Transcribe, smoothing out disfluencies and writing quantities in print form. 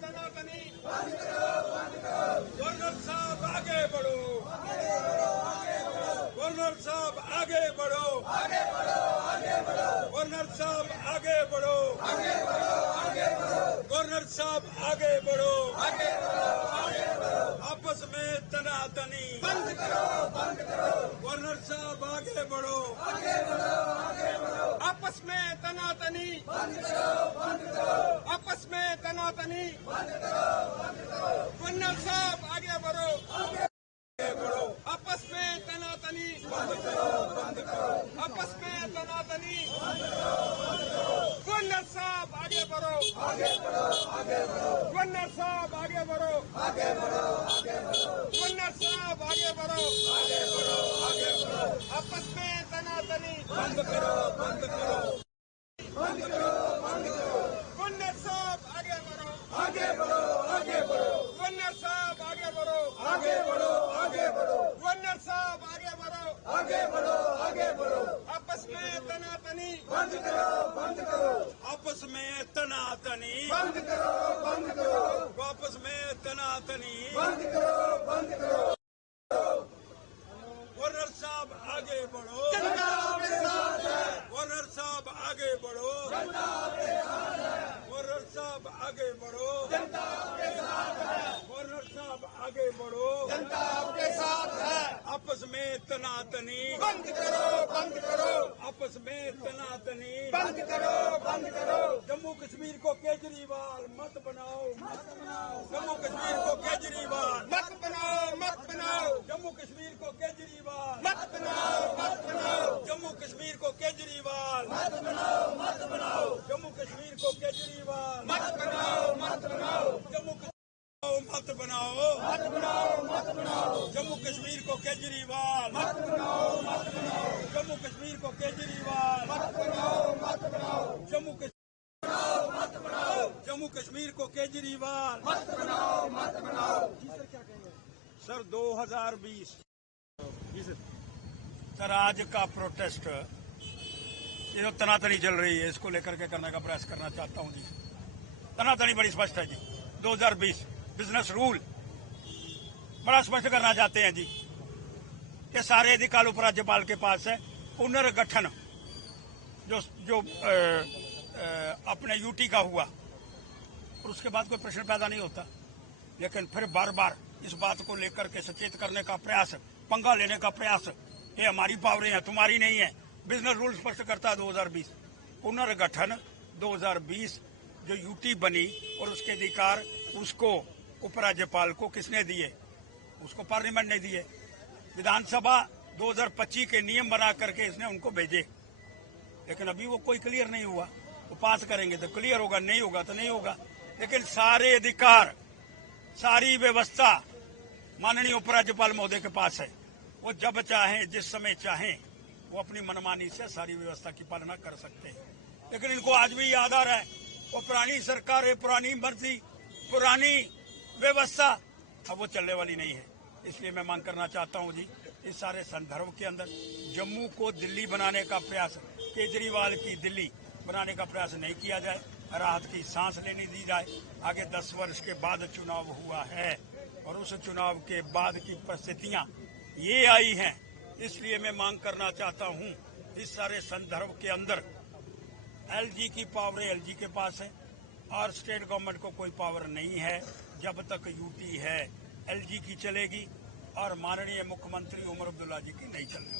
तनातनी गवर्नर साहब आगे बढ़ो, गवर्नर साहब आगे बढ़ो, गवर्नर साहब आगे बढ़ो, गवर्नर साहब आगे बढ़ो, आपस में तनातनी बंद करो, गवर्नर साहब आगे बढ़ो, आपस में तनातनी बंद करो, आपस में तनातनी बंद करो, गवर्नर साहब आगे बढ़ो, आपस में तनातनी बंद करो, आपस में तनातनी बंद करो, गवर्नर साहब आगे बढ़ो, गवर्नर साहब आगे बढ़ो, गवर्नर साहब आगे बढ़ो, आपस में तनातनी बंद करो, गवर्नर साहब आगे बढ़ो, गवर्नर साहब आगे बढ़ो, गवर्नर साहब आगे बढ़ो, आपस में तनातनी बंद करो, आपस में तनातनी बंद करो, आपस में तनातनी बंद करो, गवर्नर साहब आगे बढ़ो, गवर्नर साहब आगे बढ़ो, गवर्नर साहब आगे बढ़ो, गवर्नर साहब आगे बढ़ो, जनता आपके साथ है, आपस में तनातनी बंद करो, आपस में तनातनी बंद करो, जम्मू कश्मीर को केजरीवाल मत बनाओ, जम्मू कश्मीर को केजरीवाल मत बनाओ, जम्मू कश्मीर को केजरीवाल मत बनाओ, जम्मू कश्मीर को केजरीवाल मत बनाओ, जम्मू कश्मीर को केजरीवाल मत बनाओ, जम्मू मत बनाओ, जम्मू कश्मीर को केजरीवाल मत बनाओ, जम्मू कश्मीर को केजरीवाल मत बनाओ, जम्मू कश्मीर को केजरीवाल मत बनाओ। सर 2020 सर आज का प्रोटेस्ट ये जो तनातनी चल रही है इसको लेकर के करने का प्रयास करना चाहता हूं जी। तनातनी बड़ी स्पष्ट है जी। 2020 बिजनेस रूल बड़ा स्पष्ट करना चाहते हैं जी कि सारे अधिकार उपराज्यपाल के पास है। पुनर्गठन जो अपने यूटी का हुआ और उसके बाद कोई प्रश्न पैदा नहीं होता, लेकिन फिर बार बार इस बात को लेकर के सचेत करने का प्रयास, पंगा लेने का प्रयास, ये हमारी पावरें हैं तुम्हारी नहीं है। बिजनेस रूल स्पष्ट करता है 2020 पुनर्गठन 2020 जो यूटी बनी और उसके अधिकार उसको उपराज्यपाल को किसने दिए? उसको पार्लियामेंट ने दिए। विधानसभा 2025 के नियम बना करके इसने उनको भेजे, लेकिन अभी वो कोई क्लियर नहीं हुआ। वो पास करेंगे तो क्लियर होगा, नहीं होगा तो नहीं होगा। लेकिन सारे अधिकार, सारी व्यवस्था माननीय उपराज्यपाल महोदय के पास है। वो जब चाहें, जिस समय चाहें, वो अपनी मनमानी से सारी व्यवस्था की पालना कर सकते हैं। लेकिन इनको आज भी याद आ रहा है वो पुरानी सरकार है, पुरानी मर्जी, पुरानी व्यवस्था, अब वो चलने वाली नहीं है। इसलिए मैं मांग करना चाहता हूं जी, इस सारे संदर्भ के अंदर जम्मू को दिल्ली बनाने का प्रयास, केजरीवाल की दिल्ली बनाने का प्रयास नहीं किया जाए। राहत की सांस लेने दी जाए। आगे 10 वर्ष के बाद चुनाव हुआ है और उस चुनाव के बाद की परिस्थितियां ये आई हैं। इसलिए मैं मांग करना चाहता हूं, इस सारे संदर्भ के अंदर एलजी की पावर एलजी के पास है और स्टेट गवर्नमेंट को कोई पावर नहीं है। जब तक यूटी है एलजी की चलेगी और माननीय मुख्यमंत्री उमर अब्दुल्ला जी की नहीं चलेगी।